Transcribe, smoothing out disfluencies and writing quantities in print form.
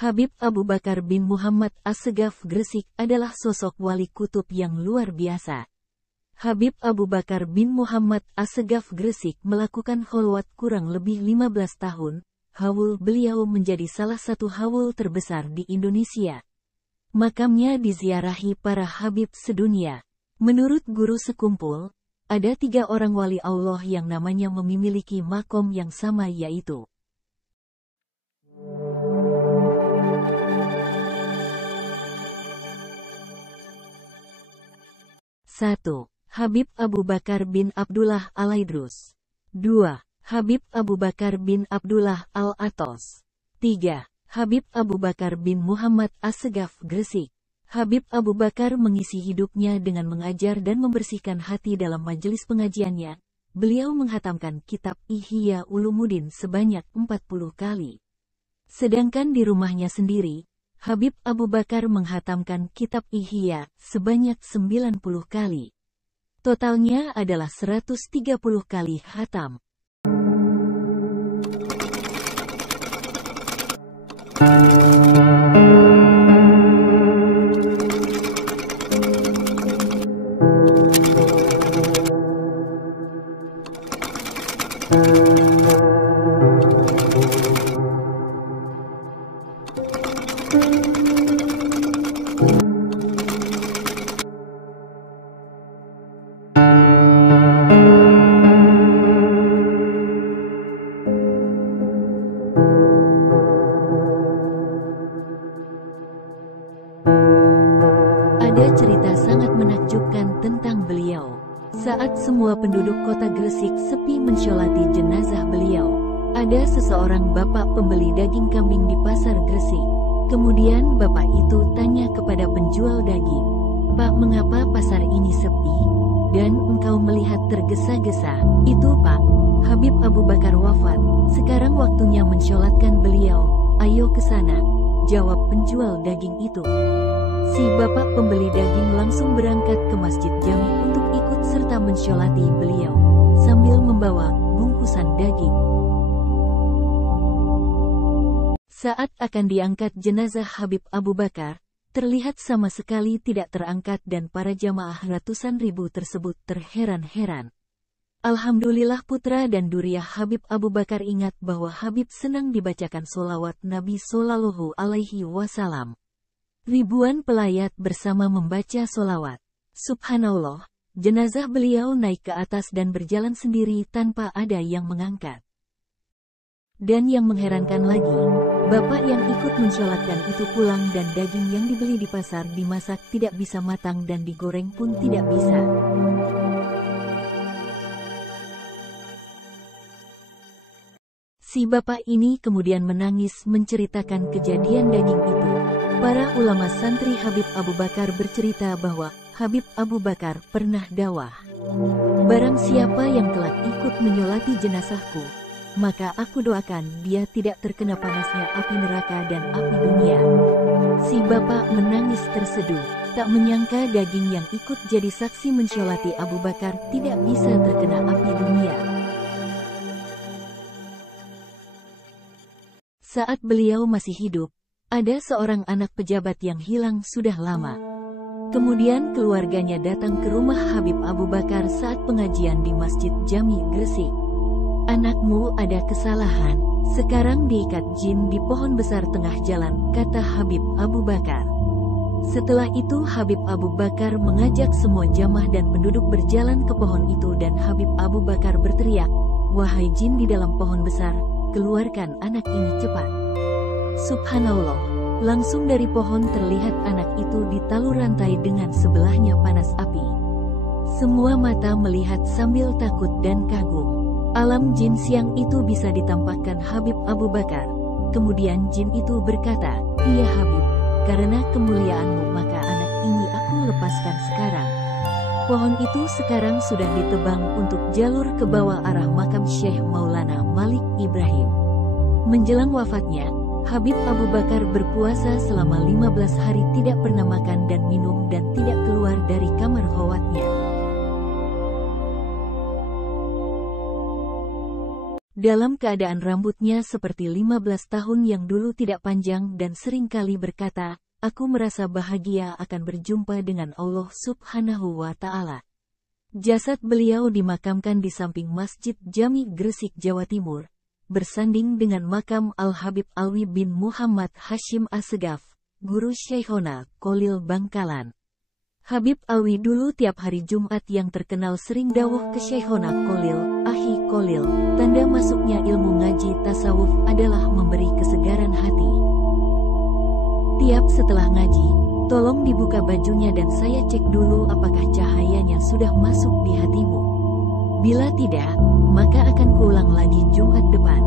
Habib Abu Bakar bin Muhammad As-Segaf Gresik adalah sosok wali kutub yang luar biasa. Habib Abu Bakar bin Muhammad As-Segaf Gresik melakukan kholwat kurang lebih 15 tahun. Haul beliau menjadi salah satu haul terbesar di Indonesia. Makamnya diziarahi para habib sedunia. Menurut guru sekumpul, ada 3 orang wali Allah yang namanya memiliki makom yang sama, yaitu 1. Habib Abu Bakar bin Abdullah Al-Idrus. 2. Habib Abu Bakar bin Abdullah Al-Atos. 3. Habib Abu Bakar bin Muhammad As-Segaf Gresik. Habib Abu Bakar mengisi hidupnya dengan mengajar dan membersihkan hati dalam majelis pengajiannya. Beliau menghatamkan kitab Ihya Ulumuddin sebanyak 40 kali. Sedangkan di rumahnya sendiri, Habib Abu Bakar menghatamkan kitab Ihya sebanyak 90 kali. Totalnya adalah 130 kali khatam. Ada cerita sangat menakjubkan tentang beliau. Saat semua penduduk kota Gresik sepi mensyolati jenazah beliau, ada seseorang bapak pembeli daging kambing di pasar Gresik. Kemudian bapak itu tanya kepada penjual daging, "Pak, mengapa pasar ini sepi? Dan engkau melihat tergesa-gesa?" "Itu Pak, Habib Abu Bakar wafat. Sekarang waktunya mensyolatkan beliau. Ayo ke sana," jawab penjual daging itu. Si bapak pembeli daging langsung berangkat ke Masjid Jami untuk ikut serta mensyolati beliau, sambil membawa bungkusan daging. Saat akan diangkat jenazah Habib Abu Bakar, terlihat sama sekali tidak terangkat dan para jamaah ratusan ribu tersebut terheran-heran. Alhamdulillah putra dan duriah Habib Abu Bakar ingat bahwa Habib senang dibacakan solawat Nabi Sallallahu Alaihi Wasallam. Ribuan pelayat bersama membaca solawat. Subhanallah, jenazah beliau naik ke atas dan berjalan sendiri tanpa ada yang mengangkat. Dan yang mengherankan lagi, bapak yang ikut mensyolatkan itu pulang dan daging yang dibeli di pasar dimasak tidak bisa matang dan digoreng pun tidak bisa. Si bapak ini kemudian menangis menceritakan kejadian daging itu. Para ulama santri Habib Abu Bakar bercerita bahwa Habib Abu Bakar pernah dakwah, "Barang siapa yang kelak ikut menyolati jenazahku, maka aku doakan dia tidak terkena panasnya api neraka dan api dunia." Si bapak menangis terseduh, tak menyangka daging yang ikut jadi saksi mensyolati Abu Bakar tidak bisa terkena api dunia. Saat beliau masih hidup, ada seorang anak pejabat yang hilang sudah lama. Kemudian keluarganya datang ke rumah Habib Abu Bakar saat pengajian di Masjid Jami Gresik. "Anakmu ada kesalahan, sekarang diikat jin di pohon besar tengah jalan," kata Habib Abu Bakar. Setelah itu Habib Abu Bakar mengajak semua jamaah dan penduduk berjalan ke pohon itu dan Habib Abu Bakar berteriak, "Wahai jin di dalam pohon besar, keluarkan anak ini cepat." Subhanallah, langsung dari pohon terlihat anak itu ditalur rantai dengan sebelahnya panas api. Semua mata melihat sambil takut dan kagum. Alam jin siang itu bisa ditampakkan Habib Abu Bakar. Kemudian jin itu berkata, "Iya Habib, karena kemuliaanmu maka anak ini aku lepaskan sekarang." Pohon itu sekarang sudah ditebang untuk jalur ke bawah arah makam Syekh Maulana Malik Ibrahim. Menjelang wafatnya, Habib Abu Bakar berpuasa selama 15 hari tidak pernah makan dan minum dan tidak keluar dari kamar khawatnya. dalam keadaan rambutnya seperti 15 tahun yang dulu tidak panjang dan seringkali berkata, "Aku merasa bahagia akan berjumpa dengan Allah Subhanahu wa Ta'ala." Jasad beliau dimakamkan di samping Masjid Jami Gresik, Jawa Timur, bersanding dengan makam Al-Habib Alwi bin Muhammad Hashim Assegaf, guru Syekhona Kholil Bangkalan. Habib Alwi dulu tiap hari Jumat yang terkenal sering dawuh ke Syekhona Kholil, "Ahi Kholil, tanda masuknya ilmu ngaji tasawuf adalah memberi kesegaran hati. Tiap setelah ngaji, tolong dibuka bajunya dan saya cek dulu apakah cahayanya sudah masuk di hatimu. Bila tidak, maka akan kuulang lagi Jumat depan."